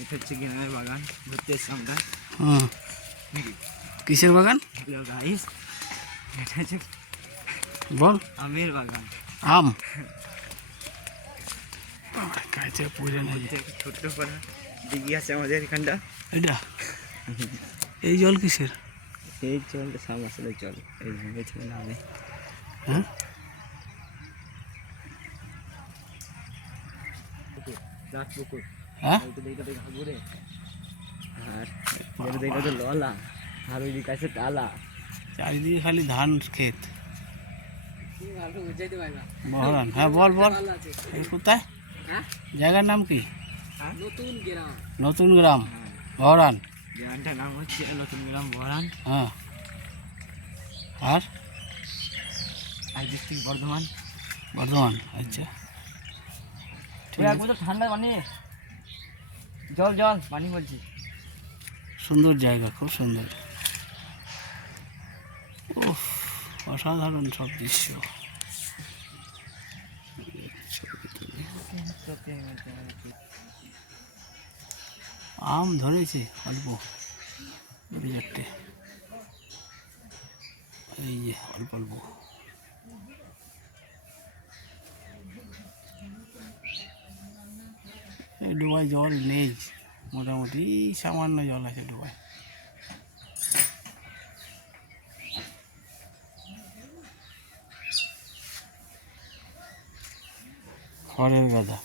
এটা হচ্ছে গ্রামের বাগান, ঘুরতে এসছি আমরা। কিসের বাগান? হ্যালো গাইস, এটা হচ্ছে বল। আমের বাগান। আম গাছে পড়ে নেই। ছোট্ট পাড়া দিঘি আছে আমাদের এখানটা। এটা এই জল কিসের? এই জলটা সাম আসলে জল, এই ভেবেছিল না আমি। হ্যাঁ, পুকুর। হ্যাঁ, ঘুরে আর এটা তো ললা, আর ওই দিকে আছে তালা। চারিদিকে খালি ধান ক্ষেত। বহরান, হ্যাঁ বল বল। কোথায় জায়গার নাম কি? নতুন গ্রাম বহরান। গ্রামটার নাম হচ্ছে নতুন গ্রাম বহরান। হ্যাঁ, আর ডিস্ট্রিক্ট বর্ধমান। বর্ধমান। আচ্ছা, ঠান্ডা পানি, জল জল পানি বলছি। সুন্দর জায়গা, খুব সুন্দর। উফ, অসাধারণ সব দৃশ্য। আম ধরেছে অল্প, দু চারটে, এই যে অল্প অল্প। এই ডোবায় জল নেই, মোটামুটি সামান্য জল আছে ডোবায়। খড়ের গাদা।